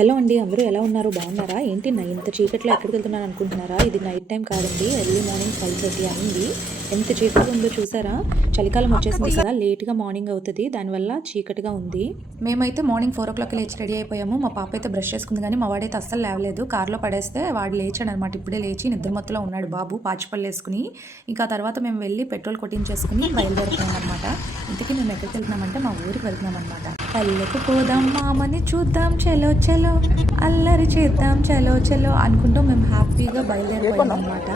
Hello అండి, అందరూ ఎలా ఉన్నారు? బాగున్నారా? ఏంటి ఇంత చీకట్లో ఎక్కడికి వెళ్తున్నాను అనుకుంటున్నారా? ఇది నైట్ టైం కాదండి, ఎర్లీ మార్నింగ్ 5:30 అయింది. ఎంత చీకటిగా ఉందో చూసారా? చలికాలం వచ్చేసింది కదా, లేట్గా మార్నింగ్ అవుతుంది, దానివల్ల చీకటిగా ఉంది. మేమైతే మార్నింగ్ 4 o'clock లేచి రెడీ అయిపోయాము. మా పాప అయితే బ్రష్ చేసుకుంది, కానీ మా వాడైతే అస్సలు లేవలేదు. కార్లో పడేస్తే వాడు లేచాడు అనమాట. ఇప్పుడే లేచి నిద్రమత్తులో ఉన్నాడు బాబు, పాచిపళ్ళు వేసుకుని. ఇంకా తర్వాత మేము వెళ్ళి పెట్రోల్ కొట్టించేసుకుని బయలుదేరిపోయాం అనమాట. ఇంతకీ మేము ఎక్కడికి వెళ్తున్నామంటే మా ఊరికి వెళ్తున్నాం అనమాట. పల్లెకు పోదాం మామని చూద్దాం, చలో చలో అల్లరి చేద్దాం, చలో చలో అనుకుంటూ మేము హ్యాపీగా బయలుదేరిపోయాం అనమాట.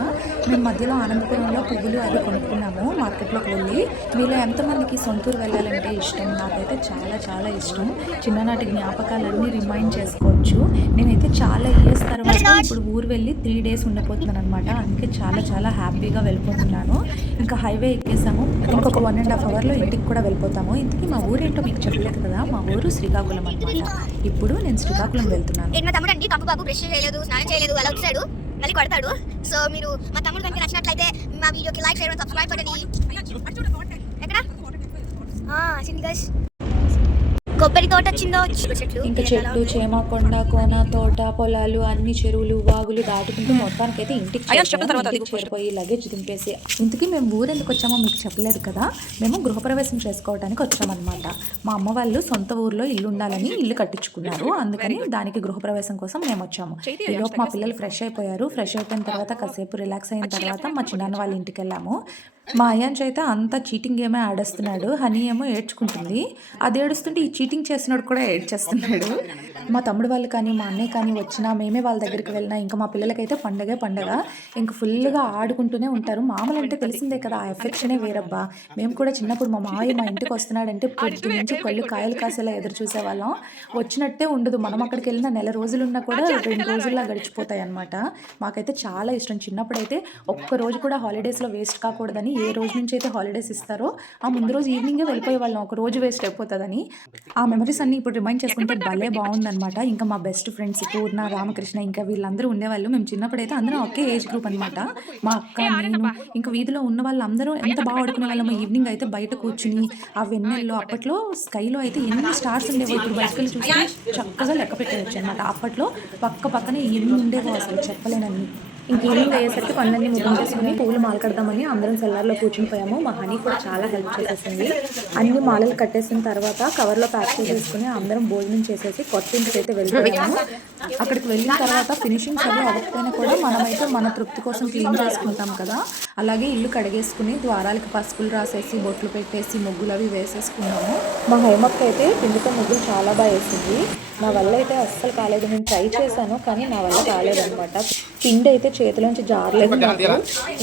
మేము మధ్యలో ఆనందపురంలో పువ్వులు అవి కొనుక్కున్నాము మార్కెట్లోకి వెళ్ళి. మీలో ఎంతమందికి సొంతూరు వెళ్ళాలంటే ఇష్టం? నాకైతే చాలా చాలా ఇష్టం. చిన్ననాటి జ్ఞాపకాలన్నీ రిమైండ్ చేసుకోవచ్చు. నేనైతే చాలా ఇయర్స్ తర్వాత ఇప్పుడు ఊరు వెళ్ళి 3 days ఉండిపోతున్నాను అనమాట. అందుకే చాలా చాలా హ్యాపీగా వెళ్ళిపోతున్నాను. ఇంకా హైవే ఎక్కేసాము, ఇంకొక 1.5 hourలో ఇంటికి కూడా వెళ్ళిపోతాము. ఇంతకీ మా ఊరేంటో మీకు చెప్పలేదు కదా, మా ఊరు శ్రీకాకుళం అనమాట. ఇప్పుడు నేను శ్రీకాకుళం వెళ్తున్నాను. మా తమ్ముడు అండి కంపు బాబు బ్రష్ చేయలేదు, స్నానం చేయలేదు, అలా వచ్చాడు, మళ్ళీ కొడతాడు. సో మీరు మా తమ్ముడు కనుక నచ్చినట్లయితే మా వీడియోకి లైక్ షేర్ సబ్స్క్రైబ్ చేయండి. ఎక్కడ సింగర్స్ కొబ్బరి తోట వచ్చిందో, ఇంకా చెట్లు, చేమకొండ, కోన, తోట, పొలాలు, అన్ని చెరువులు, వాగులు దాటుకుంటూ మొత్తానికి అయితే ఇంటికి చేరిపోయి లగేజ్ దింపేసి. ఇంతకీ మేము ఊరు ఎందుకు వచ్చామో మీకు చెప్పలేదు కదా. మేము గృహప్రవేశం చేసుకోవడానికి వచ్చామన్నమాట. మా అమ్మ వాళ్ళు సొంత ఊర్లో ఇల్లు ఉండాలని ఇల్లు కట్టించుకున్నారు, అందుకని దానికి గృహప్రవేశం కోసం మేము వచ్చాము. ఈలోపు మా పిల్లలు ఫ్రెష్ అయిపోయారు. ఫ్రెష్ అయిపోయిన తర్వాత కాసేపు రిలాక్స్ అయిన తర్వాత మా చిన్నాన్న వాళ్ళ ఇంటికి వెళ్ళాము. మా అయ్యాంచి అయితే అంతా చీటింగ్ గేమే ఆడేస్తున్నాడు. హనీ ఏమో ఏడ్చుకుంటుంది. అది ఏడుస్తుంటే ఈ చీటింగ్ చేసినాడు కూడా ఏడ్చేస్తున్నాడు. మా తమ్ముడు వాళ్ళు కానీ మా అన్నయ్య కానీ వచ్చినా, మేమే వాళ్ళ దగ్గరికి వెళ్ళినా, ఇంకా మా పిల్లలకైతే పండగే పండగ. ఇంకా ఫుల్గా ఆడుకుంటూనే ఉంటారు. మామూలు అంటే తెలిసిందే కదా, ఆ ఎఫెక్షనే వేరబ్బా. మేము కూడా చిన్నప్పుడు మా మావయ్య మా ఇంటికి వస్తున్నాడంటే పొద్దు నుంచి కళ్ళు కాయలు కాసేలా ఎదురు చూసేవాళ్ళం. వచ్చినట్టే ఉండదు. మనం అక్కడికి వెళ్ళిన 1 రోజులున్నా కూడా 2 రోజుల్లా గడిచిపోతాయి అనమాట. మాకైతే చాలా ఇష్టం. చిన్నప్పుడైతే ఒక్క రోజు కూడా హాలిడేస్లో వేస్ట్ కాకూడదని, ఏ రోజు నుంచి అయితే హాలిడేస్ ఇస్తారో ఆ ముందు రోజు ఈవినింగే వెళ్ళిపోయే వాళ్ళం, ఒక రోజు వేస్ట్ అయిపోతుందని. ఆ మెమరీస్ అన్ని ఇప్పుడు రిమైండ్ చేసుకుంటే భలే బాగుందనమాట. ఇంకా మా బెస్ట్ ఫ్రెండ్స్ పూర్ణ, రామకృష్ణ, ఇంకా వీళ్ళందరూ ఉండేవాళ్ళు. మేము చిన్నప్పుడైతే అందరం ఒకే ఏజ్ గ్రూప్ అనమాట. మా అక్క, నేను, ఇంకా వీధిలో ఉన్న వాళ్ళందరూ ఎంత బాగా ఆడుకునే వాళ్ళము. ఈవినింగ్ అయితే బయట కూర్చుని ఆ వెన్నెల్లో, అప్పట్లో స్కైలో అయితే ఎన్ని స్టార్స్ ఉండేవో ఇప్పుడు బయటకు వెళ్ళి చూస్తే చక్కగా లెక్క పెట్టవచ్చు అనమాట. అప్పట్లో పక్కనే ఎన్ని ఉండేవో అసలు చెప్పలేనన్ని. ఇంక ఈవినింగ్ అయ్యేసరికి పనులన్నీ ముగించేసుకుని పూలు మాల కడదామని అందరం సెల్లార్లో కూర్చుని పోయాము. మా హనీ కూడా చాలా హెల్ప్ చేసేసింది. అన్ని మాలలు కట్టేసిన తర్వాత కవర్లో ప్యాక్ చేసేసుకుని అందరం భోజనం చేసేసి కొత్త ఇంటికి అయితే వెళ్ళిపోయాము. అక్కడికి వెళ్ళిన తర్వాత ఫినిషింగ్స్ అవి అవ్వకపోయినా కూడా మనమైతే మన తృప్తి కోసం క్లీన్ చేసుకుంటాం కదా, అలాగే ఇల్లు కడిగేసుకుని ద్వారాలకి పసుపులు రాసేసి బొట్లు పెట్టేసి ముగ్గులు అవి వేసేసుకున్నాము. మా హైమక్క అయితే పిండితో ముగ్గులు చాలా బాగా వేసింది. నా వల్ల అయితే అస్సలు కాలేదు. నేను ట్రై చేశాను కానీ నా వల్ల కాలేదనమాట. పిండి అయితే చేతిలోంచి జారలేదు నాకు.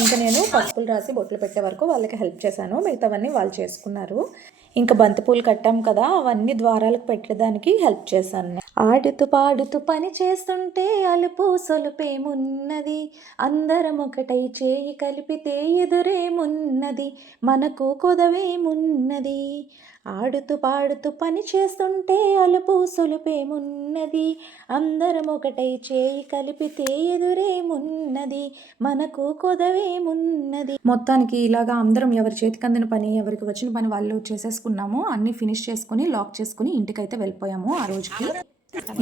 ఇంకా నేను పసుపులు రాసి బొట్లు పెట్టే వరకు వాళ్ళకి హెల్ప్ చేశాను. మిగతావన్నీ వాళ్ళు చేసుకున్నారు. ఇంకా బంతిపూలు కట్టాం కదా, అవన్నీ ద్వారాలకు పెట్టడానికి హెల్ప్ చేశాను. ఆడుతూ పాడుతూ పని చేస్తుంటే అలుపు సొలుపేమున్నది, అందరం ఒకటై చేయి కలిపితే ఎదురేమున్నది, మనకు కొదవేమున్నది. ఆడుతూ పాడుతూ పని చేస్తుంటే అలుపు సొలుపేమున్నది, అందరం ఒకటై చేయి కలిపితే ఎదురేమున్నది, మనకు కొదవేమున్నది. మొత్తానికి ఇలాగా అందరం ఎవరి చేతికి అందిన పని, ఎవరికి వచ్చిన పని వాళ్ళు చేసేసుకున్నాము. అన్నీ ఫినిష్ చేసుకుని లాక్ చేసుకుని ఇంటికైతే వెళ్ళిపోయాము ఆ రోజుకి.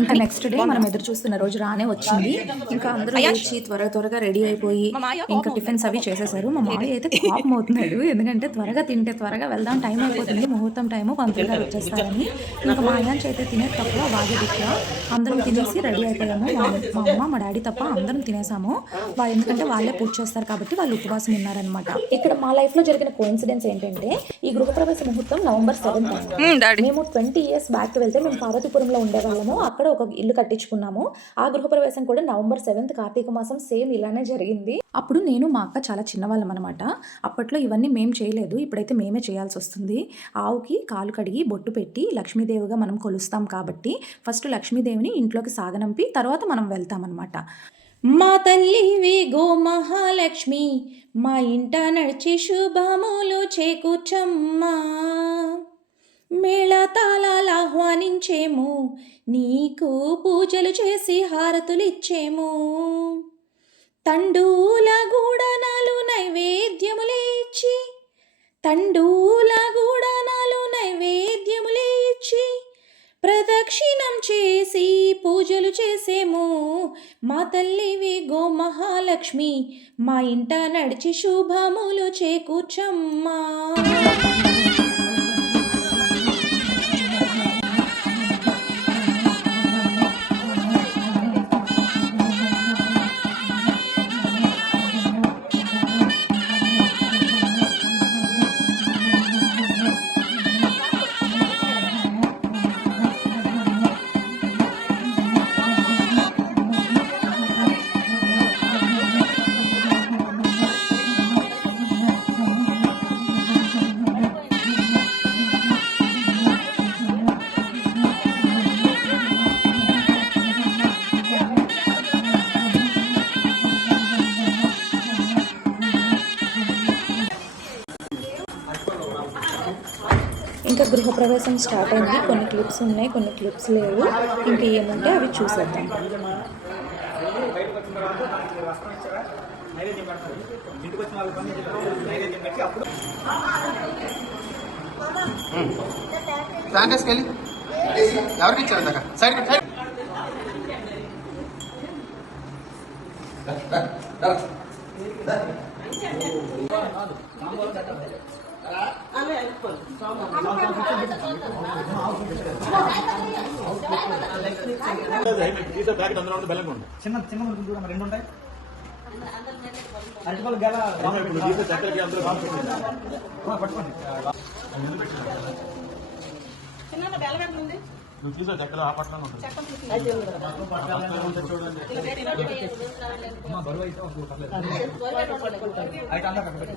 ఇంకా నెక్స్ట్ డే మనం ఎదురు చూస్తున్న రోజు రానే వచ్చింది. ఇంకా అందరూ లేచి త్వరగా రెడీ అయిపోయి ఇంకా టిఫిన్స్ అవి చేసేసారు. మా మామయ్య అయితే కోపం అవుతున్నాడు, ఎందుకంటే త్వరగా తింటే త్వరగా వెళ్దాం, టైం అయిపోతుంది, ముహూర్తం టైము, పంతులు గారు వచ్చేస్తారని. ఇంకా మా అయ్యాంచి అయితే తినే తప్ప వాగే దిక్కువ అందరం తినేసి రెడీ అయిపోయాము. మా అమ్మ మా డాడీ తప్ప అందరం తినేసాము. ఎందుకంటే వాళ్ళే పూజ చేస్తారు కాబట్టి వాళ్ళు ఉపవాసం ఉన్నారనమాట. ఇక్కడ మా లైఫ్ లో జరిగిన కోఇన్సిడెన్స్ ఏంటంటే, ఈ గృహప్రవేశ ముహూర్తం November 7th. మేము 20 years బ్యాక్ వెళ్తే మేము పార్వతీపురంలో ఉండేవాళ్ళము. అక్కడ ఒక ఇల్లు కట్టించుకున్నాము. ఆ గృహప్రవేశం కూడా November 7th కార్తీక మాసం సేమ్ ఇలానే జరిగింది. అప్పుడు నేను మా అక్క చాలా చిన్నవాళ్ళం అనమాట. అప్పట్లో ఇవన్నీ మేము చేయలేదు, ఇప్పుడైతే మేమే చేయాల్సి వస్తుంది. ఆవుకి కాలు కడిగి బొట్టు పెట్టి లక్ష్మీదేవిగా మనం కొలుస్తాం కాబట్టి ఫస్ట్ లక్ష్మీదేవిని ఇంట్లోకి సాగనంపి తర్వాత మనం వెళ్తామన్నమాట. మా తల్లివి గో మహాలక్ష్మి, మా ఇంట నడిచి శుభములు చేకూర్చమ్మా, మేళతాళాలు ఆహ్వానించేము, నీకు పూజలు చేసి హారతులిచ్చేము, తండూల గూడనాలు నైవేద్యములేచి, తండూల గూడనాలు నైవేద్యములేచి, ప్రదక్షిణం చేసి పూజలు చేసేము మా తల్లివి గో మహాలక్ష్మి, మా ఇంట నడిచి శుభములు చేకూర్చమ్మా. ఇంకా గృహప్రవేశం స్టార్ట్ అయింది. కొన్ని క్లిప్స్ ఉన్నాయి, కొన్ని క్లిప్స్ లేవు. ఇంకా ఏముంటే అవి చూసేద్దాం. ఎవరికి ఇచ్చారు సైడ్ సైడ్ చిన్న చిన్న రెండు ఉంటాయి. అరటిపళ్ళు గెల పట్టుకోండి. నువ్వు చూసా చక్కగా ఆ పట్ల ఉంటుంది. బరువు అయితే అయితే అంతా కట్టబెట్టి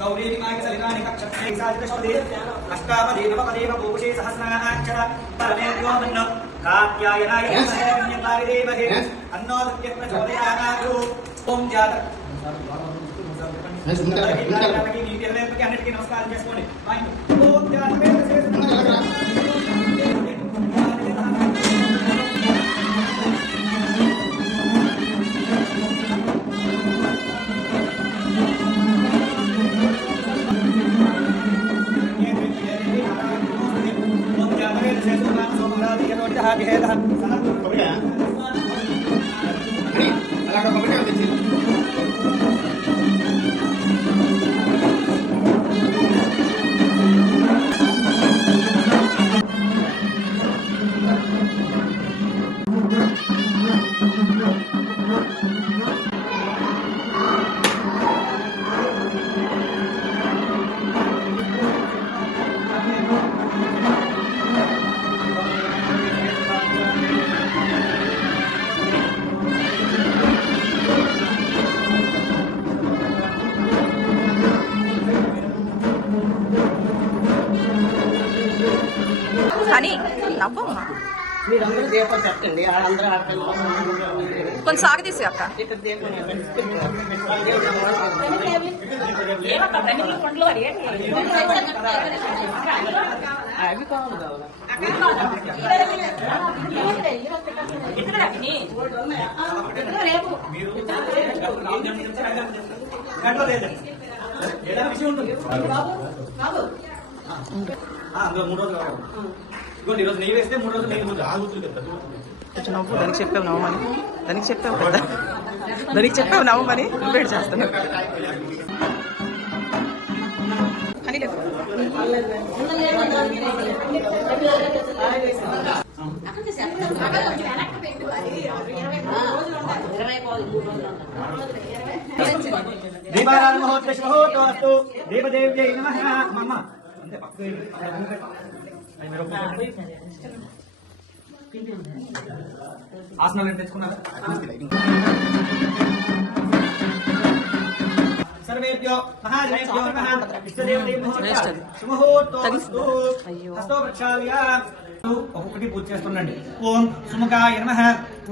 गौरी सलिनानि कक्षत्रे अष्टापदे नवपदे भूषे सहस्राक्षर परमेभ्यो मन्नो कात्यायनाय देवहे अन्नो दत्ते प्रचोदयात् ओम जात नमस्कार చేసుకోండి. ओम जात అని నవ్వమ్మా. మీరందరూ దీపం పెట్టండి. వాళ్ళందరూ కొంచెం సాగదీసి అక్క. అవి కావాలి కొంచెం నవ్వు. దానికి చెప్పావు నవ్వమని. దానికి చెప్పావు కదా. దానికి చెప్పావు నవ్వమని. వెయిట్ చేస్తున్నావు. కానీ లేదు. దీపారాధన మహోత్సవ మహోత్సవస్తు దేవదేవ్యై నమః. అమ్మ అంతే పక్కకు ఆసనాలు తెచ్చుకున్నారు. సర్వేభ్యో మహాజనేభ్యో నమః. ఇష్టదేవదేభ్యో సుముహూర్తోస్తు. హస్తో ప్రక్షాళ్య. ఒక్కొక్కటి పూజ చేస్తుండండి. ఓం సుముఖాయ నమః,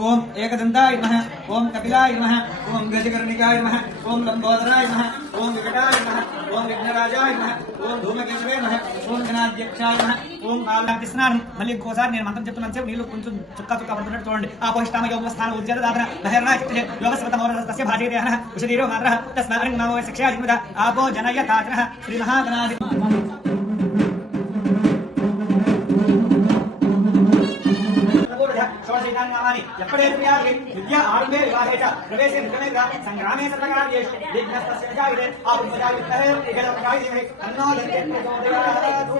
ఓం ఏకదంతాయ నమః, ఓం కపిలాయ నమః, ఓం గజకర్ణికాయ నమః, ఓం లంబోదరాయ నమః, ఓం వికటాయ నమః, ఓం విఘ్నరాజాయ నమః, ఓం ధూమకేశవే నమః, ఓం గణాధ్యక్షాయ నమః, ఓం కాలాంటి స్నానం. మళ్ళీ ఇంకోసారి నేను మంత్రం చెప్తున్నాను సేపు నీళ్ళు కొంచెం చుక్క పడుతున్నట్టు చూడండి. ఆపోష్టామ యోగ స్థాన ఉద్యత దాతన బహిర్నా చిత్తే యోగస్వతమోరస్తస్య భాజేదేహనః ఉషదీరో మాత్రః తస్మాన్ నమో శిక్షాజిముద ఆపో జనయతాచనః శ్రీ మహాగణాధి. ఎప్పుడైతే విద్య ఆరంభే వివాహే చ ప్రవేశే నిజమే సంగ్రామే సర్వకార్యేషు విఘ్నస్తస్య విజాయితే ఆపుజాయితే విఘ్నోపజాయితే అన్నో దంతే ప్రచోదయాతు.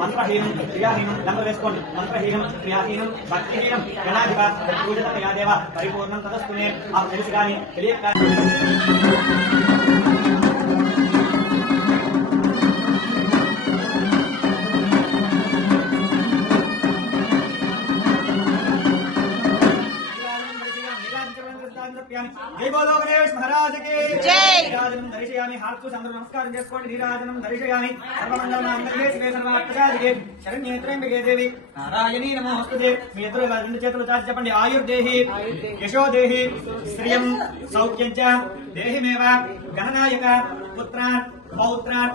మంత్రహీనం క్రియాహీనం లంబ వేసుకోండి. మంత్రహీనం క్రియాహీనం భక్తిహీనం గణాధిప పూజిత క్రియాదేవ పరిపూర్ణం తదస్తునే. ఆ తెలిసి కానీ తెలియక జై బోలో గణేష్ మహారాజ్ కి జై. నీరాజనం దర్శయామి. హార్కు అందరూ నమస్కారం చేసుకోండి. నీరాజనం దర్శయామి. సర్వమంగళ మాంగళ్యే శివే సర్వార్థసాధికే శరణ్యే త్ర్యంబకే దేవి నారాయణీ నమోస్తుతే. మీ ఇద్దరు ఇలా రెండు చేతులు చాచి చెప్పండి. ఆయుర్దేహి యశోదేహి శ్రియం సౌఖ్యం చ దేహిమేవ గణనాయక పుత్రాన్ పౌత్రాన్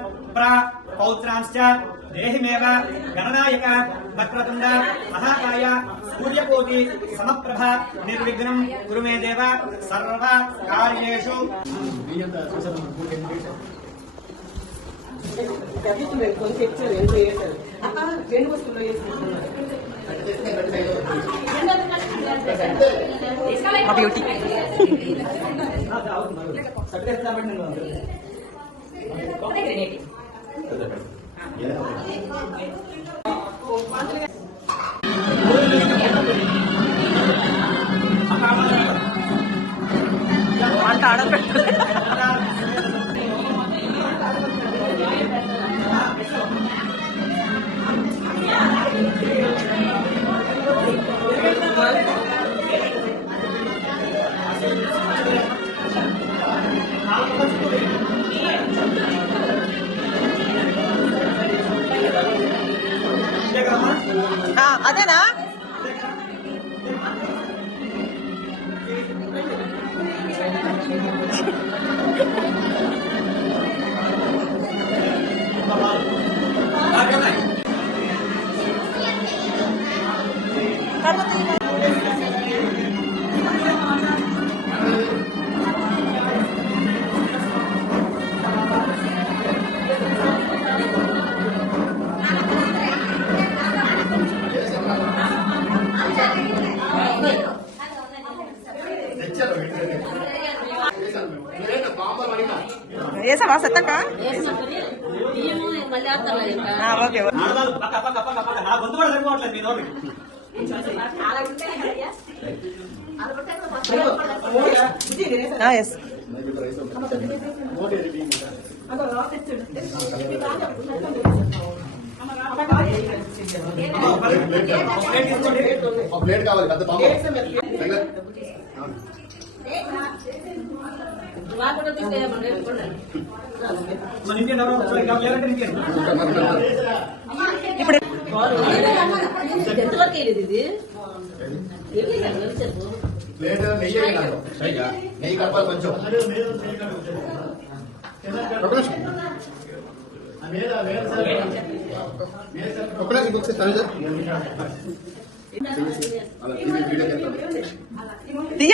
పౌత్రాంశ్చ దేహిమేవ గణనాయక వక్రతుండ మహాకాయ సూర్యకోటి సమప్రభ నిర్విఘ్నం కురు మే దేవ సర్వ కార్యేషు. బ్యూటీ వంట ఆడపెట్టు. అదేనా వేసావా సత్తక్క? ఓకే. నా గొంతు కూడా సరిపోవట్లేదు మీ నోటి. ఎస్ ప్లేట్ కావాలి పెద్ద పాము. ఇప్పుడు ప్లేట్ నెయ్యి నెయ్యి కలపాలి కొంచెం.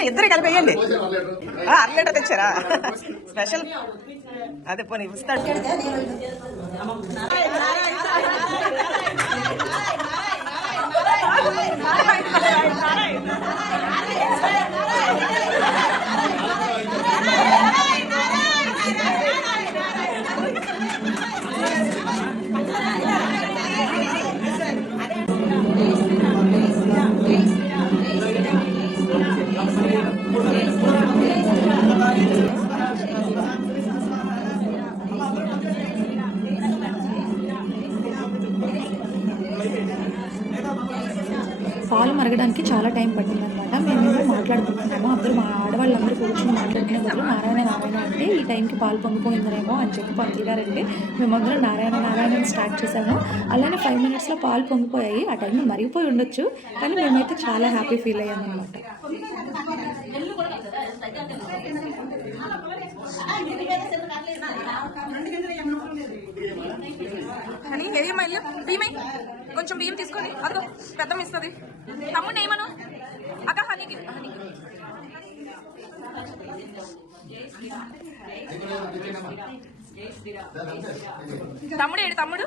ఇద్దరు కలిపి వేయండి. 1 లీటర్ తెచ్చారా స్పెషల్? అదే పోనీ ఇస్తాడు. పాలు మరగడానికి చాలా టైం పట్టిందనమాట. మేమేమో మాట్లాడుకుంటున్నాము, అందరూ మా ఆడవాళ్ళందరూ కూర్చొని మాట్లాడుకునే బదులు నారాయణ నారాయణ అంటే ఈ టైంకి పాలు పొంగిపోయిందనేమో అని చెప్పి పంతులు గారు అంటే మేమందరం నారాయణ నారాయణ అని స్టార్ట్ చేసాము. అలానే 5 minutesలో పాలు పొంగిపోయాయి. ఆ టైంలో మరిగిపోయి ఉండొచ్చు, కానీ మేమైతే చాలా హ్యాపీ ఫీల్ అయ్యాము అనమాట. అని ఏమయ్యా బియ్యమై కొంచెం బియ్యం తీసుకొని అదిగో పెద్దమ్మ ఇస్తుంది. తమ్ముడు ఏమను అక్క హనీకి తమ్ముడు ఏడు తమ్ముడు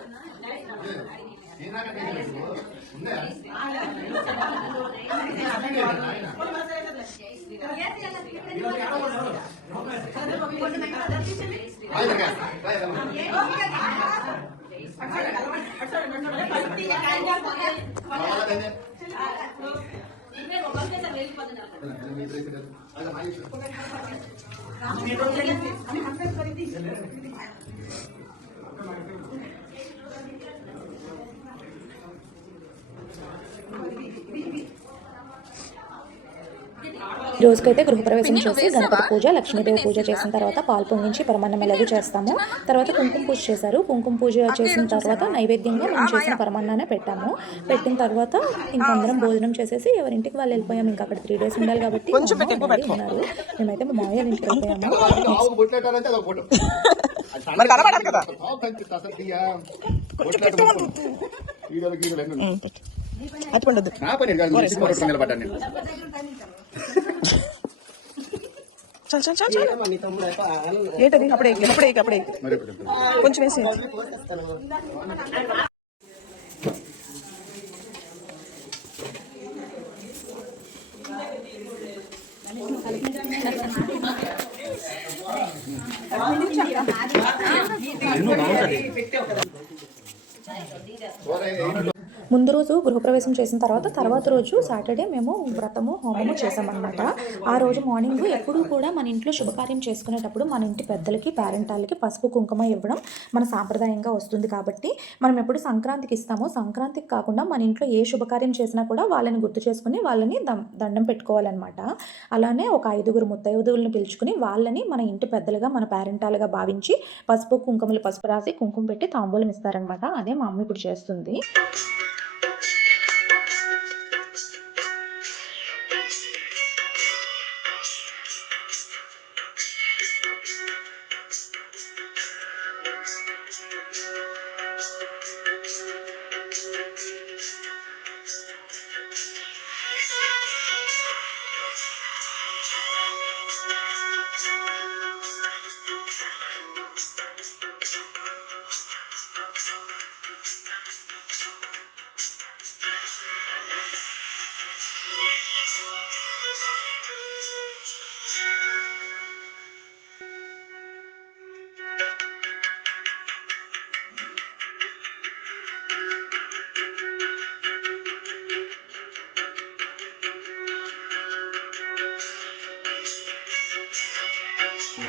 ఈ రోజుకైతే గృహప్రవేశం చేసి గణపతి పూజ, లక్ష్మీదేవి పూజ చేసిన తర్వాత పాలు పొంగించి పరమాన్నం ఎలాగో చేస్తాము. తర్వాత కుంకుమ పూజ చేశారు. కుంకుమ పూజ చేసిన తర్వాత నైవేద్యంగా మనం చేసిన పరమాన్నాన్ని పెట్టాము. పెట్టిన తర్వాత ఇంకా అందరం భోజనం చేసేసి ఎవరింటికి వాళ్ళు వెళ్ళిపోయాము. ఇంకా అక్కడ 3 days ఉండాలి కాబట్టి ఉన్నారు. మేమైతే మా మామయ్య ఇంటికి వెళ్ళిపోయాము. ఏంటది అప్పుడే కొంచెం వేసి ముందు రోజు గృహప్రవేశం చేసిన తర్వాత రోజు సాటర్డే మేము వ్రతము హోమము చేసామన్నమాట. ఆ రోజు మార్నింగ్ ఎప్పుడూ కూడా మన ఇంట్లో శుభకార్యం చేసుకునేటప్పుడు మన ఇంటి పెద్దలకి పేరెంటాలకి పసుపు కుంకుమ ఇవ్వడం మన సాంప్రదాయంగా వస్తుంది. కాబట్టి మనం ఎప్పుడు సంక్రాంతికి ఇస్తామో, సంక్రాంతికి కాకుండా మన ఇంట్లో ఏ శుభకార్యం చేసినా కూడా వాళ్ళని గుర్తు చేసుకుని వాళ్ళని దండం పెట్టుకోవాలన్నమాట. అలానే ఒక 5 ముత్తైదువులను పిలుచుకుని వాళ్ళని మన ఇంటి పెద్దలుగా మన పేరెంటాలుగా భావించి పసుపు కుంకుమలు పసుపు రాసి కుంకుమ పెట్టి తాంబూలం ఇస్తారనమాట. అదే మా అమ్మ ఇప్పుడు చేస్తుంది.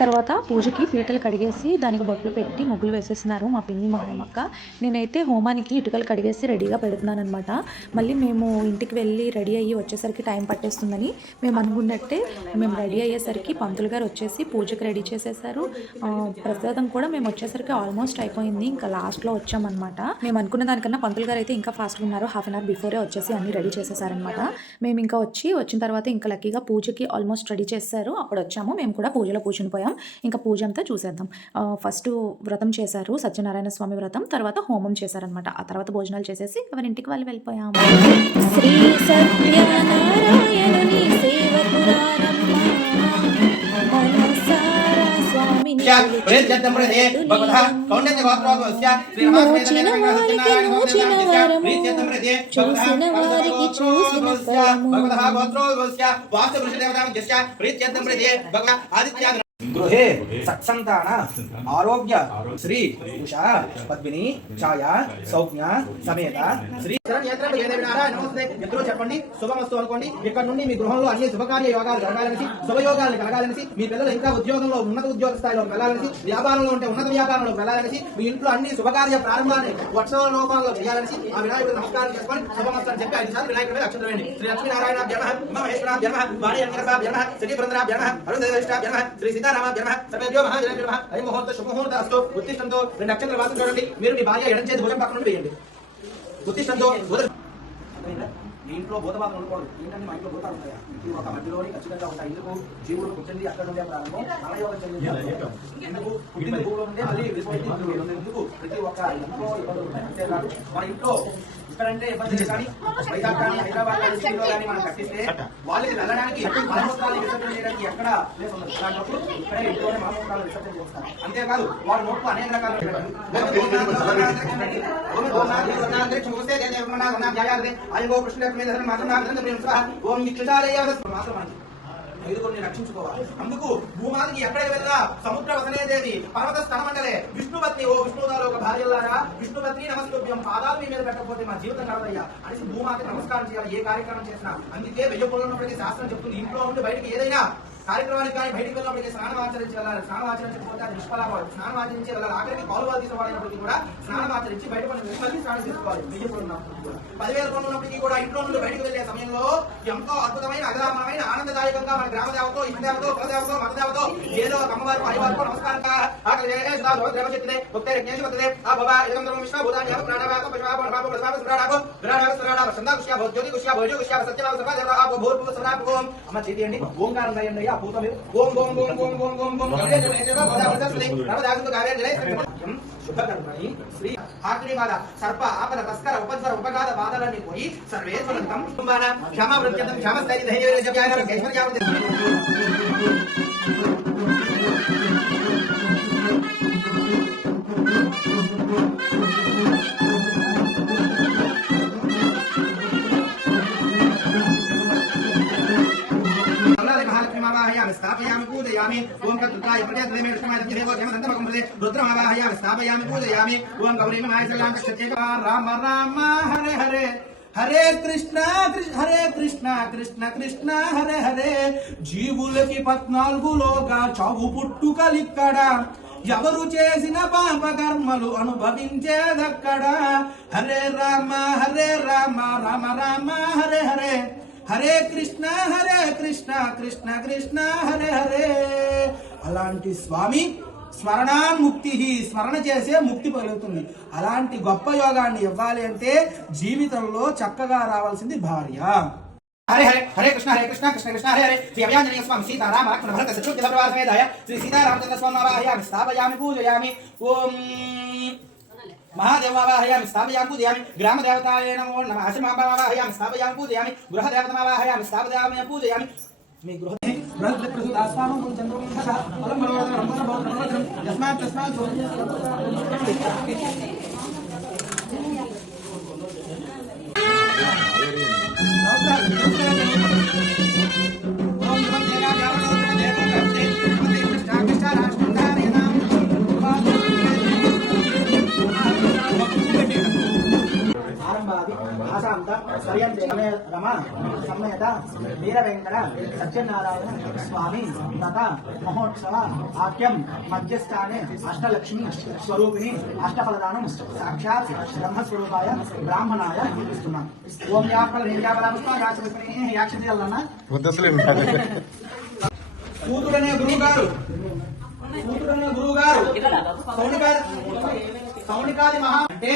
తర్వాత పూజకి పీటలు కడిగేసి దానికి బొట్లు పెట్టి ముగ్గులు వేసేసినారు మా పిన్ని మా అమ్మక్క. నేనైతే హోమానికి ఇటుకలు కడిగేసి రెడీగా పెడుతున్నాను అనమాట. మళ్ళీ మేము ఇంటికి వెళ్ళి రెడీ అయ్యి వచ్చేసరికి టైం పట్టేస్తుందని మేము అనుకున్నట్టే మేము రెడీ అయ్యేసరికి పంతులు గారు వచ్చేసి పూజకి రెడీ చేసేసారు. ప్రసాదం కూడా మేము వచ్చేసరికి ఆల్మోస్ట్ అయిపోయింది. ఇంకా లాస్ట్లో వచ్చామన్నమాట. మేము అనుకున్న దానికన్నా పంతులు గారు అయితే ఇంకా ఫాస్ట్గా ఉన్నారు. హాఫ్ అన్ అవర్ బిఫోరే వచ్చేసి అన్ని రెడీ చేసేసారనమాట. మేము ఇంకా వచ్చిన తర్వాత ఇంకా లక్కీగా పూజకి ఆల్మోస్ట్ రెడీ చేశారు. అప్పుడు వచ్చాము. మేము కూడా పూజలో కూర్చుని పోయాం. ఇంకా పూజ అంతా చూసేద్దాం. ఫస్ట్ వ్రతం చేశారు, సత్యనారాయణ స్వామి వ్రతం. తర్వాత హోమం చేశారనమాట. ఆ తర్వాత భోజనాలు చేసేసి ఎవరింటికి వాళ్ళు వెళ్ళిపోయాము. శ్రీ సత్యనారాయణుని సేవకురారమ్మ మనసారా స్వామిని చూసిన వారికి చూసిన ఫలము గృహే సత్సంతాన ఆరోగ్య శ్రీ ఉషా పద్మిని ఛాయ సౌజ్ఞ సమేత శ్రీ ఎదురు చెప్పండి శుభమస్తు అనుకోండి. ఇక్కడ నుండి మీ గృహంలో అన్ని శుభకార్య యోగాలు జరగాలనేసి శుభయోగాలు కలగాలనేసి మీ పిల్లలు ఇంకా ఉద్యోగంలో ఉన్నత ఉద్యోగ స్థాయిలో వెళ్ళాలనేసి వ్యాపారంలో ఉంటే ఉన్నత వ్యాపారంలో వెళ్ళాలనేసి మీ ఇంట్లో అన్ని శుభకార్య ప్రారంభాన్ని వర్షాల రూపంలో చేయాలనేసి ఆ వినాయకుడు నమస్కారం చేసుకొని శుభమస్తు అని చెప్పి 5 సార్లు వినాయకుడి మీద అక్షరం వేయండి. శ్రీ లక్ష్మీనారాయణ మహేశ్వర వాణి అంకర శ్రీ పురంధర అరుణ శ్రీ సీతారామ సర్వేభ్యో మహాజనేభ్యో నమః. హరి ముహూర్త శుభముహూర్త అస్తు. ఉత్తిష్టంతో 2 అక్షరాల వాసన చూడండి. మీరు మీ భార్య ఎడం చేతి భుజం పక్కన నుండి వేయండి. ఉత్తిష్టంతో మీ ఇంట్లో భూతబాధలు ఉండకూడదు. ఏంటంటే మా ఇంట్లో భూతాలు ఉంటాయా? ఈ ఒక మధ్యలోని ఖచ్చితంగా ఉంటాయి. ఎందుకు జీవుడు పుట్టింది అక్కడ నుండే ప్రారంభం నలయోగం చెందింది ఎందుకు పుట్టిన భూమిలో ఉంటే మళ్ళీ విడిపోయింది ఎందుకు ప్రతి ఒక్క ఇంట్లో ఇబ్బందులు ఉంటాయి. అంతేకాదు మన ఇంట్లో ఇక్కడంటే ఇబ్బంది కానీ వైజాగ్ కానీ హైదరాబాద్ కానీ సిటీలో కానీ మనం కట్టిస్తే వాళ్ళకి వెళ్ళడానికి మలమూత్రాలు విసర్జన చేయడానికి ఎక్కడ ప్లేస్ ఉండదు. అలాంటప్పుడు ఇక్కడే ఇంట్లోనే మలమూత్రాలు విసర్జన చేస్తారు. అంతేకాదు వారి నోట్లు అనేక రకాల ఐదుగురిని రక్షించుకోవాలి. అందుకు భూమానికి ఎక్కడికి వెళ్ళా సముద్ర వసనేదేవి పర్వత స్థలమండలే విష్ణుపత్ని ఓ విష్ణుదాలో ఒక భార్యలారా విష్ణుపత్ని నమస్కృత్యం పాదాలు మీ మీద పెట్టకపోతే మా జీవితం కలదయ్యా అనేసి భూమాతకి నమస్కారం చేయాలి ఏ కార్యక్రమం చేసినా. అందుకే వెయ్యపుల్లప్పటికీ శాస్త్రం చెప్తుంది ఇంట్లో నుండి బయటికి ఏదైనా కార్యక్రమానికి కానీ బయటికి వెళ్ళినప్పటికీ స్నానం ఆచరించి వెళ్ళాలి. స్నానం ఆచరించకపోతే అది నిష్ఫలమవుతుంది. స్నానం ఆచరించి వెళ్ళాలి. ఆఖరికి కాలువలు తీసుకోవాలన్నప్పటికీ కూడా స్నానం ఆచరించి బయట మళ్ళీ స్నానం చేసుకోవాలి. 10,000 పనులు ఉన్నప్పటికీ కూడా ఇంట్లో నుండి బయటకు వెళ్లే సమయంలో ఎంతో అద్భుతమైన అగరామమైన ఆనందదాయకంగా మన గ్రామదేవతో ఇష్టదేవతో కులదేవతో మతదేవతో ఏదో అమ్మవారు పరివారితో నమస్కారం అమ్మ చేయండి. ఓంకారం రాయండి. ఆ పూత మీద ఓం ఓం ఓం ఓం ఓం ఓం ఓం శుభకర్మణి శ్రీ ఆగ్నివాద సర్ప ఆపద తస్కర ఉపద్వర ఉపగాద బాధలన్నీ పోయి సర్వేశ్వరంతం కుంభాన క్షమావృత్యంతం క్షమస్థైర్య ధైర్య स्थापयामि पूजयामि ओम तत्रुद्राय प्रत्यय मे लक्ष्माय देवो जमदन्तमकं प्रदे रुद्रमावाहयामि स्थापयामि पूजयामि ओम गौरी माय सलाम सत्येक राम राम हरे हरे हरे कृष्ण हरे कृष्ण कृष्ण कृष्ण हरे हरे జీవులకి 14 లోగా చావు పుట్టుకలిక్కడ ఎవరు చేసిన పాప కర్మలు అనుభవించేదక్కడ హరే రామ రామ రామ హరే హరే హరే కృష్ణ కృష్ణ కృష్ణ హరే హరే. అలాంటి స్వామి స్మరణాన్ముక్తి స్మరణ చేసే ముక్తి కలుగుతుంది. అలాంటి గొప్ప యోగాన్ని ఇవ్వాలి అంటే జీవితంలో చక్కగా రావాల్సింది భార్య. హరే హరే హరే కృష్ణ కృష్ణ కృష్ణ హరే హరే శ్రీ అభయాంజనేయ స్వామి సీతారామ లక్ష్మణ భరత శత్రుఘ్న పరివార సమేతాయ శ్రీ సీతారామచంద్ర స్వామి వాహయామి స్థాపయామి పూజయామి ఓం महादेवावाहयामि स्थापयामि पूजयामि ग्रामदेवताय नमो नमः हसिमावाहयामि स्थापयामि पूजयामि गृहदेवतावाहयामि स्थापयामि पूजयामि मे गृह ब्रह्मप्रसूदास्वामं चन्द्रं तथा फलं मनोरथं यस्मात् तस्मात् రమ సమేత వీర వెంకట సత్యనారాయణ స్వామి తథ మహోత్సవ ఆఖ్యం మధ్యస్థానే అష్టలక్ష్మి స్వరూపిణి అష్టఫలదానం సాక్షాత్ బ్రహ్మస్వరూపాయ బ్రాహ్మణాయ ఇస్తున్నాం. ఓం కూతుడనే గురువు గారు సౌనికాది మహా అంటే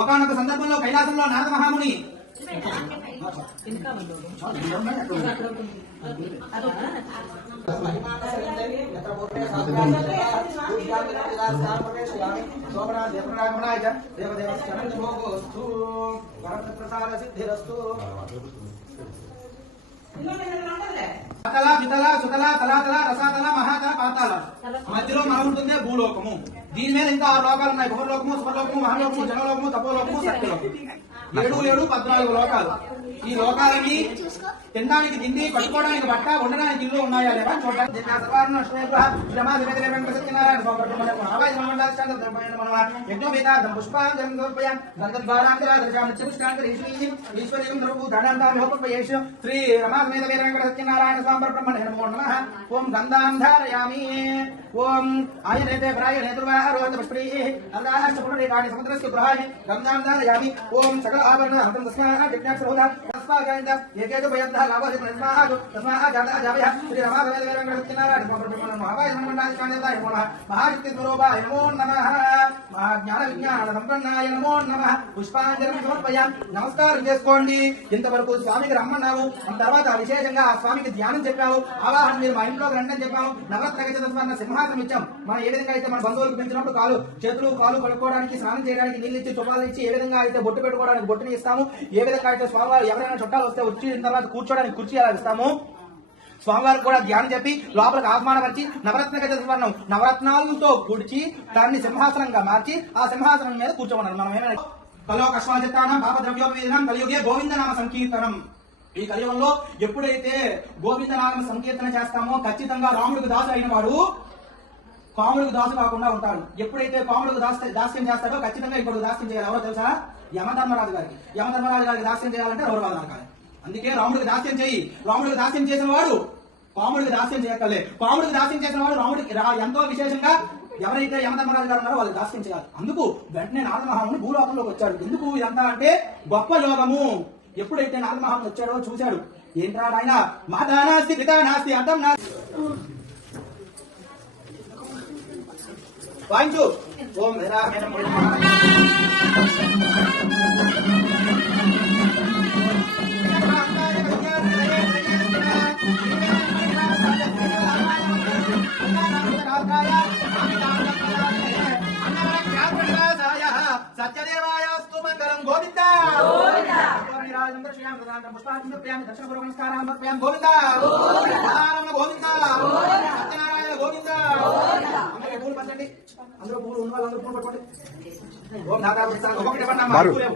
ఒకనొక సందర్భంలో కైలాసంలో నారద మహాముని అతల వితల సుతల తలాతల రసాతల మహాతల పాతాల మధ్యలో మనం ఉంటుందే భూలోకము. దీని మీద ఇంకా 6 లోకాలు ఉన్నాయి. భూలోకము, సువర్లోకము, మహాలోకము, జనలోకము, తపోలోకము, సత్యలోకము. 7 14 లోకాలు. ఈ ఈ లోకాలన్నీ తినడానికి తిండి, కట్టుకోవడానికి బట్ట, ఉండడానికి ఇల్లు ఉన్నాయా లేవా చూడండి. శ్రీ రమాసమేత వీరవేంకట సత్యనారాయణ స్వామి బ్రహ్మణే నమో నమః. ఓం గంధాం ధారయామి. ఓం ఆయనేతే ప్రాయనే దుర్వారోహత పుష్పైః అందాశ్చపురేకాని సముద్రస్య గృహాణి గంధాం ధారయామి. ఓం సకల ఆభరణ హతం తస్మాః జిజ్ఞాసరోధ తస్మాగైంద ఏకేత భయంత లాభోది తస్మాః జాత అజావయ. శ్రీ రమాసమేత వీరవేంకట సత్యనారాయణ స్వామి బ్రహ్మణే నమః. మహావాయ మండలాధికార్యతాయ నమో నమః. మహాశక్తి స్వరూపాయ నమో నమః. మహాజ్ఞాన విజ్ఞాన సంపన్నాయ నమో నమః. పుష్పాంజలి సమర్పయామి. నమస్కారం చేసుకోండి. ఇంతవరకు స్వామికి రమ్మన్నాము, తర్వాత విశేషంగా ఆ స్వామికి ధ్యానం చెప్పాము, ఆవాహన మీరు మా ఇంట్లోకి రండి అని చెప్పాము, నవరత్న గజస్వర్ణ సింహాసనం ఇచ్చాం. మనం ఏ విధంగా అయితే మన బంధువులకు పెంచినప్పుడు చేతులు కాలు కడుక్కోవడానికి, స్నానం చేయడానికి నీళ్ళు ఇచ్చి, చుట్టాలు ఇచ్చి, ఏ విధంగా అయితే బొట్టు పెట్టుకోవడానికి బొట్టుని ఇస్తాము, ఏ విధంగా అయితే స్వామివారు ఎవరైనా చుట్టాలు వస్తే వచ్చిన తర్వాత కూర్చోడానికి కుర్చీ ఎలా ఇస్తాము, స్వామివారికి కూడా ధ్యానం చెప్పి లోపలికి ఆహ్వానపరిచి నవరత్న గజస్వర్ణం నవరత్నాలతో కూర్చి దాన్ని సింహాసనంగా మార్చి ఆ సింహాసనం మీద కూర్చోమన్నారు. మనం ఏమైనా కలో కష్మాచిత్తానం పాపద్రవ్యోపవేదనం కలియుగే గోవిందనామ సంకీర్తనం. ఈ కలియుగంలో ఎప్పుడైతే గోవిందనామ సంకీర్తన చేస్తామో ఖచ్చితంగా రాముడికి దాసు అయిన వాడు పాముడికి దాసు కాకుండా ఉంటాడు. ఎప్పుడైతే పాముడికి దాస్యం చేస్తాడో ఖచ్చితంగా ఇప్పుడు దాస్యం చేయాలి. ఎవరో తెలుసా? యమధర్మరాజు గారికి. యమధర్మరాజు గారికి దాస్యం చేయాలంటే రౌరవాద నరకాలి. అందుకే రాముడికి దాస్యం చేయి. రాముడికి దాస్యం చేసిన వాడు పాముడికి దాస్యం చేయక్కర్లే. పాముడికి దాస్యం చేసిన వాడు రాముడికి ఎంతో విశేషంగా ఎవరైతే యమధర్మరాజు గారు ఉన్నారో వాళ్ళకి దాస్యం చేయాలి. అందుకు వెంటనే నారదమహాముని భూలోకంలోకి వచ్చాడు. ఎందుకు ఇదంతా అంటే గొప్ప యోగము. ఎప్పుడైతే నారదమహాముని వచ్చాడో చూశాడు, ఏంట్రా ఆయన మాతా నాస్తి పితా నాస్తి అర్థం నాస్తి. వాయించు. ఓం సత్యదేవాయస్తు మంగళం. గోవింద పుష్పాంజలి దర్శన పూర్వక నమస్కారం గోవింద గోవింద సత్యనారాయణ గోవింద. అందరికీ పూలు పంచండి. అందరూ పూలు ఉన్న వాళ్ళందరూ పూలు పట్టుకోండి. ఓం దాదా ప్రసాద్ ఒకటి ఇవ్వండి.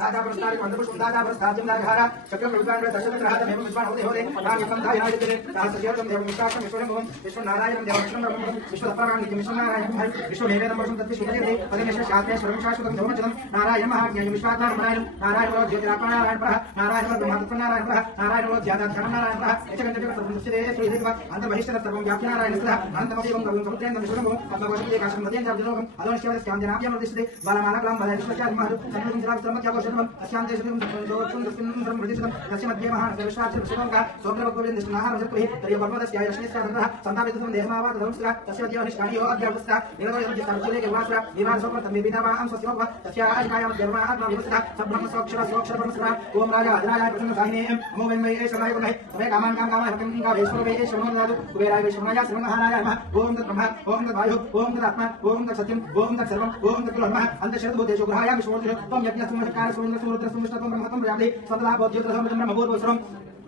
దాదా ప్రసాద్ వందపుష్పం దాదా ప్రసాద్యం దాధార చక్రం ప్రభుత్వాన్ని దశరథరాజం ఏమం విశ్వాన్ హోదే హోదే రాజ్యం ధాయనాయతే సహస్రజీవం దేవం విశ్వాసం విశ్వరం విశ్వనారాయణం దేవం విష్ణుం విశ్వదప్రాణి విశ్వనారాయణం విశ్వదేవేదం వర్షం తత్తి శుభదేవే పరమేశ్వర శాస్త్రేశ్వరం శాశ్వతం ధర్మచలం నారాయణ మహాజ్ఞాన విశ్వాత్మారాయణం నారాయణ జ్యోతిరాత్మనారాయణ పరః నారాయణ బ్రహ్మతత్వనారాయణ పరః నారాయణ ధ్యానాధ్యానారాయణ పరః యచకంచక సర్వముచ్యతే శ్రీదేవ అంతర్బహిష్ఠ సర్వం వ్యాప్తినారాయణ సదా అనంతమదేవం గౌరవం సముద్రేంద్ర విశ్వరం అద్భుతోషే కాశం మధ్యం జాబ్జలోకం అదోనిశ్చవ స్కాందినాభ్యం దిశతే బాలమానకలం బలవిశ్వచారి మహరు సంగం శ్రమత్యావశరం అస్యాంతేషం దోక్షం దృష్టిం ప్రతిశతం తస్య మధ్య మహాన్ విశ్వాచ విశ్వంగా సోగ్రభగోవింద దృష్టినాహార జత్వహి తరియ పర్వతస్య యశ్నేశ్వరః సంతాపితం దేహమావాద ధర్మస్య తస్య దేవనిష్కానియో అధ్యాపస్య నిరవయతి సర్వజలే వాసర నివాసోప తమ్మే పితామహం స్వస్యోప తస్య ఆజ్ఞాయాం దేవమాహాత్మ వివసత సబ్రహ్మ సోక్షర సోక్షర బ్రహ్మస్ర ఓం రాజా అధిరాజాయ ప్రసన్న సాయినే ఓం వెంమై ఏషరాయ వనై తమే కామాన్ కామాయ హకం కావేశ్వర వే శమోనాదు కుబేరాయ శమనాయ శమహారాయ నమః ఓం తత్ బ్రహ్మ ఓం తత్ వాయు ఓం తత్ ఆత్మ ఓం తత్ సత్యం ఓం తత్ సర్వం ఓం తత్ బ్రహ్మ అంతశరభూతేషు గ్రహాయ విశ్వోదయ త్వం యజ్ఞస్మహకార సూర్యస్మృతస్మృష్టం బ్రహ్మతం ప్రయాదే సదలా బోధ్యోత్రసం బ్రహ్మభూర్వస్వరం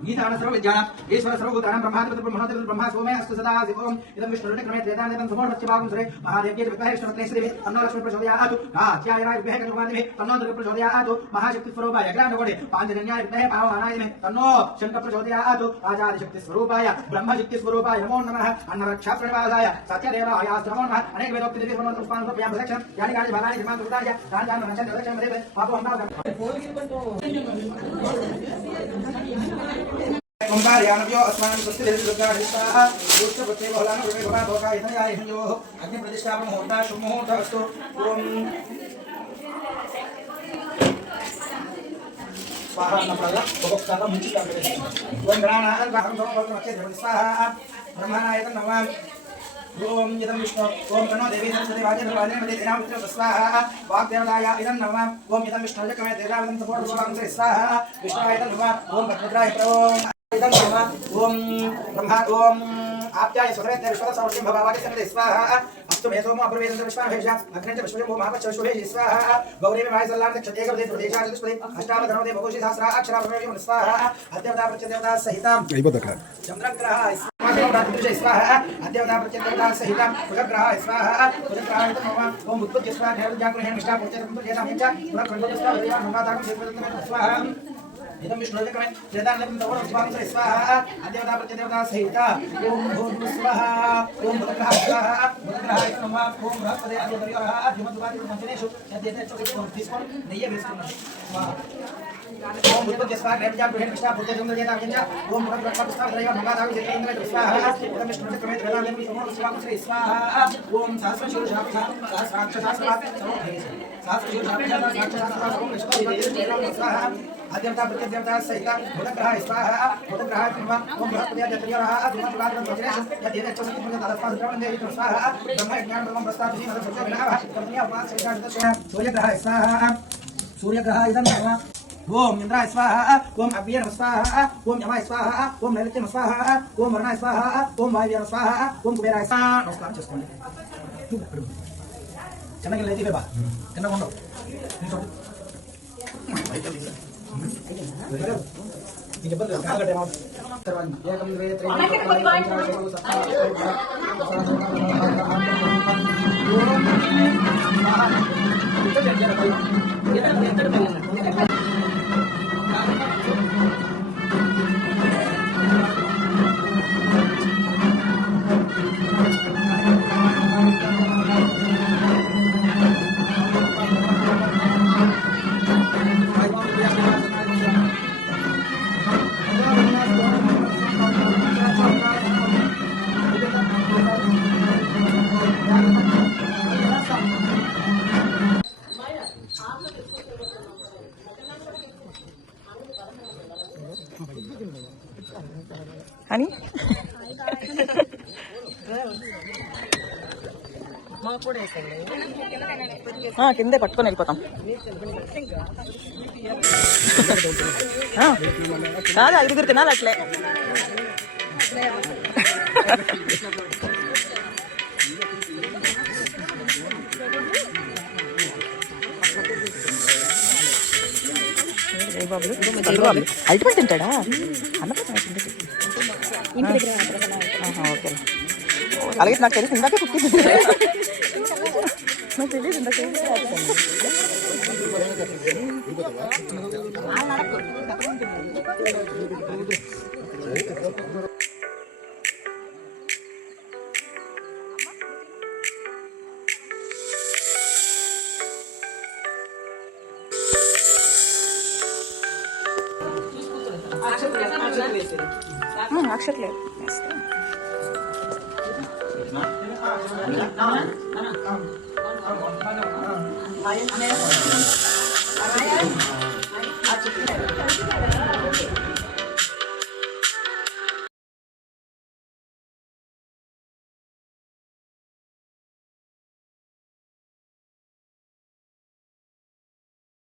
गीतान सर्वविद्यान ईश्वर सर्वभूतानां ब्रह्माधिपति ब्रह्मणोधिपति ब्रह्मा सोमे अस्तु सदा शिवोम इदं विष्णुरुक्रमे त्रेतानिदं समोर्वच्यभागं सुरे महादेव्ये विद्महे विष्णुपत्नी श्रीदेवी तन्नो लक्ष्मी प्रचोदयात् कात्यायनाय विद्महे गणपतिः तन्नो दुर्गा प्रचोदयात् महाशक्ति स्वरूपाय अग्राण्डकोटे पाञ्चजन्याय विद्महे पावनाय तन्नो शङ्कर प्रचोदयात् आचार्यशक्ति स्वरूपाय ब्रह्मशक्ति स्वरूपाय नमो नमः अन्नरक्षा प्रणवासाय सत्यदेवाय नमो नमः अनेक वेदोक्ति दिव्य ब्रह्म पुष्पान् प्रभ्यां प्रदक्षिणं यानि कानि बालानि धर्मान् कृताय तानि तानि मनसन् प्रदक्षिणं देवे पापो हन्ता ओंकारयानव्यो अस्मान् प्रत्यभिर्गुणाः दुष्टपत्ते बहुलान प्रवेशः भोगाय धनयाय हन्योः अग्निप्रतिष्ठापनं मुहूर्तः शुभमुहूर्तः अस्तु ओम स्वाहा नमः भोक्ताः मुञ्चिता ओम गणानां गाहं समवक्रमस्य स्वाहा ब्रह्मणाय नमः ओम यदं विष्णु ओम तनो देवी सरस्वती वाजे वाजे मध्ये देना पुत्र स्वाहा वाग्देवताय इदं नमः ओम यदं विष्णु जकमे देवावदं सपोर्टं स्वाहा विष्णुवाय नमः ओम भद्रद्राय प्रभो इदं नमः ओम ब्रह्मा ओम आप्याय स्वधरेन्द्र विश्वसौर्यं भवावागे समिते स्वाहा अस्तु मे सोमो अप्रवेदं विश्वाभेष अग्निञ्च विश्वजं महापच्च विश्वभेष स्वाहा गौरीमे वायसल्लार्थ क्षतेकवदे प्रदेशाः चतुष्पदे अष्टावधनवदे भगोषि सहस्रा अक्षराभ्रमेव स्वाहा अद्यवता प्रत्यदेवता सहितं चन्द्रग्रह स्वाहा अद्यवता प्रत्यदेवता सहितं सुखग्रह स्वाहा सुखग्रहाय नमः ओम उत्पत्ति स्वाहा निर्जागृहेण निष्ठा प्रत्यदेवता प्रत्येतां च पुनः स्वाहा इदं विष्णुर्विक्रमे वेदान्तं तवरं स्वामी स्वाहा अदेवता प्रत्यदेवता सहित ओम भूर्भुवः स्वाहा ओम भद्रः स्वाहा भद्रः नमः ओम बृहस्पते अदिवर्यः अद्युमद्वारि पंचनेषु यद्यते चोकितं తీసుకోండి నెయ్యి వేసుకున్నాను ओम भूर्भुवः स्वाहा ग्रहजां गृहेण विष्णा भूतेजं दयेता विञ्जा ओम भद्रः स्वाहा दैव नमः जयेन्द्र स्वाहा इदं विष्णुर्विक्रमे वेदान्तं तवरं स्वामी स्वाहा ओम सहस्रशीर्षाभि सहस्राक्षसास्त्रात् आद्यवता प्रत्यदेवता सहित बुधग्रह स्वाहा बुधग्रह ओम बृहस्पति आदित्यः आदिमत्लाद्रं वज्रेषु यद्येन चतुर्मुख तदस्माद्रवं देहितं स्वाहा ब्रह्म ज्ञान ब्रह्म प्रस्तावि नर सत्य विनाः कर्मण्य उपास सहित सूर्यग्रह स्वाहा सूर्यग्रह इदं नमः ओम इंद्राय स्वाहा ओम अव्यय स्वाहा ओम यमाय स्वाहा ओम नैऋत्य स्वाहा ओम वरुणाय स्वाहा ओम वायुव्य स्वाहा ओम कुबेराय स्वाहा नमस्कार చేసుకోండి ಚೆನ್ನಾಗಿ ಲೈತಿ ಬಾ ತಿನ್ನಕೊಂಡು ಈಗ ಬಂದ್ರೆ ಕಾಲಗಟ್ಟೆ ಮಾತ್ರ ಏಕಂ ದ್ವೇ అని కిందే పట్టుకొని వెళ్ళిపోతాం కాదు ఐదుగురు తినాలి అట్లే అల్టిమేట్ తింటాడా అన్నప్పుడు ఓకే అలాగే నాకు తెలిసి ఇందాకే కుక్కి నాకు తెలియదు ఇందాక అక్షట్లేదు Ayan.